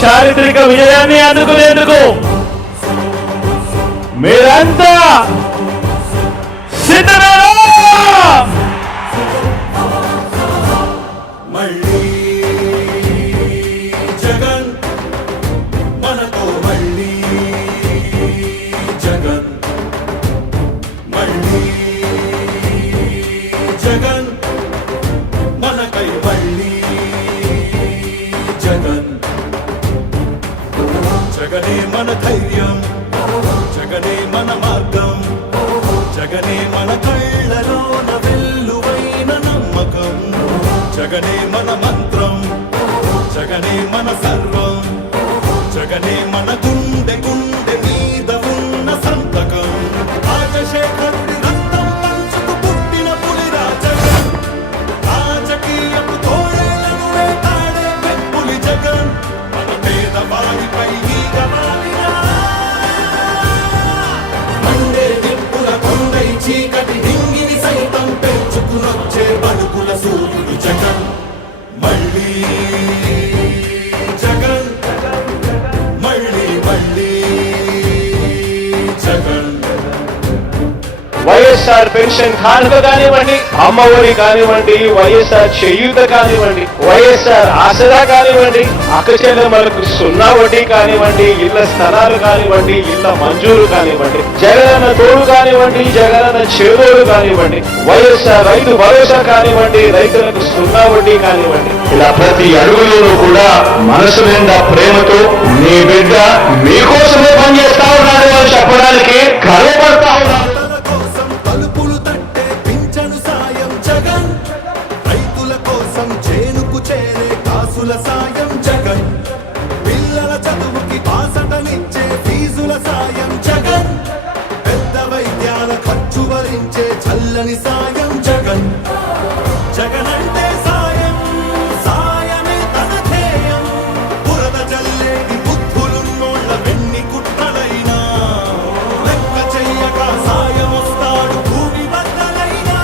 చారిత్రక విజయాన్ని అందుకునేందుకు మీరంతా సిద్ధమేనా? మళ్ళీ జగన్ మనతో, మళ్ళీ జగన్, మళ్ళీ జగన్ మనకై, మళ్ళీ జగన్. జగనే మన ధైర్యం, జగనే మన మార్గం, జగనే మన కళ్ళలోన వెల్లువైన నమ్మకం, జగనే మన మంత్రం, జగనే మన సర్వం, జగనే మన గుండె గుండె మీద ఉన్న సంతకం. రాజశేఖరుడి రక్తం పంచుకు పుట్టిన పులిరా జగన్, రాజకీయపు తోడేలను వేటాడే పెప్పులి జగన్, మన పేదవాడిపై ఈగ వాలిన మండే నిప్పుల కొండై చీకటి డింగిని సైతం పెంచుకునొచ్చే బడుగుల సూర్యుడు జగన్. మళ్ళీ జగన్, మళ్ళీ మళ్ళీ జగన్. వైఎస్ఆర్ పెన్షన్ కానుక కానివ్వండి, అమ్మఒడి కానివ్వండి, వైఎస్ఆర్ చేయూత కానివ్వండి, వైఎస్ఆర్ ఆసరా కానివ్వండి, అక్కచెల్లెమ్మలకు 0 వడ్డీ కానివ్వండి, ఇళ్ల స్థలాలు కానివ్వండి, ఇళ్ల మంజూరు కానివ్వండి, జగనన్న తోడు కానివ్వండి, జగనన్న చేదోడు కానివ్వండి, వైఎస్ఆర్ రైతు భరోసా కానివ్వండి, రైతులకు 0 వడ్డీ కానివ్వండి, ఇలా ప్రతి అడుగులోనూ కూడా మనసు నిండా ప్రేమతో మీ బిడ్డ మీకోసమే పనిచేస్తా ఉన్నాడు అని చెప్పడానికి గర్వపడతా ఉన్నాడు. తలుపులు తట్టే పింఛను సాయం జగన్, రైతుల కోసం చేనుకు చేరే కాసుల సాయం జగన్, పిల్లల చదువుకి బాసటనిచ్చే ఫీజుల సాయం జగన్, పెద్ద వైద్యాల ఖర్చు భరించే చల్లని సాయం జగన్. జగన్ అంటే సాయం, సాయమే తన ధ్యేయం, బురద జల్లేది బుద్ధులున్నోళ్ళ వెన్ని కుట్రలైనా లెక్క చెయ్యక సాయం వస్తాడు భూమి బద్దలైనా.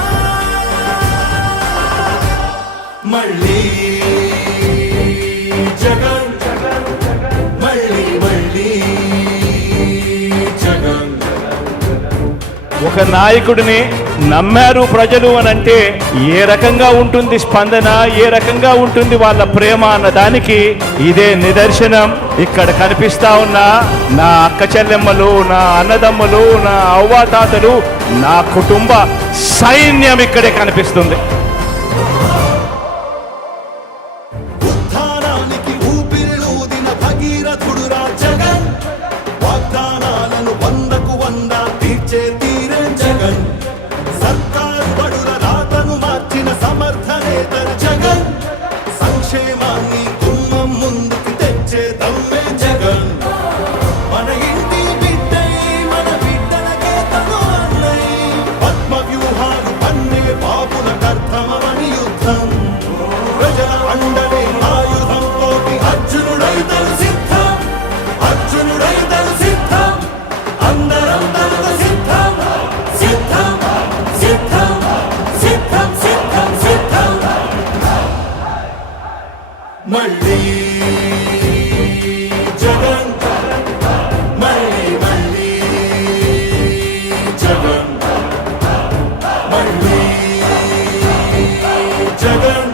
మళ్ళీ జగన్, మళ్ళీ మళ్ళీ జగన్. ఒక నాయకుడిని నమ్మారు ప్రజలు అని అంటే ఏ రకంగా ఉంటుంది స్పందన, ఏ రకంగా ఉంటుంది వాళ్ళ ప్రేమ అన్న దానికి ఇదే నిదర్శనం. ఇక్కడ కనిపిస్తా ఉన్న నా అక్క చెల్లెమ్మలు, నా అన్నదమ్ములు, నా అవ్వాతాతలు, నా కుటుంబ సైన్యం ఇక్కడే కనిపిస్తుంది. ఉత్థానానికి ఊపిరిలూదిన భగీరథుడురా జగన్, వాగ్దానాలను 100కు 100 తీర్చే తీరే జగన్, సర్కారు బడుల రాతను మార్చిన సమర్థ నేత జగన్, సంక్షేమాన్ని గుమ్మం ముందుకు తెచ్చే దమ్మే జగన్. మన ఇంటి బిడ్డై మన బిడ్డలకే తను అన్నై, పద్మ వ్యూహాలు పన్నే బాబుల కర్తమని యుద్ధం, ప్రజల అండనే ఆయుధంతో అర్జునుడైతలు సిద్ధం, అర్జునుడైతలు సిద్ధం, అందరం తనకు సిద్ధం, సిద్ధం సిద్ధం సిద్ధం సిద్ధం సిద్ధం. మళ్ళీ జగన్, మళ్ళీ మళ్ళీ జగన్, మళ్ళీ జగన్,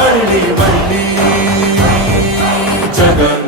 మళ్ళీ మళ్ళీ జగన్.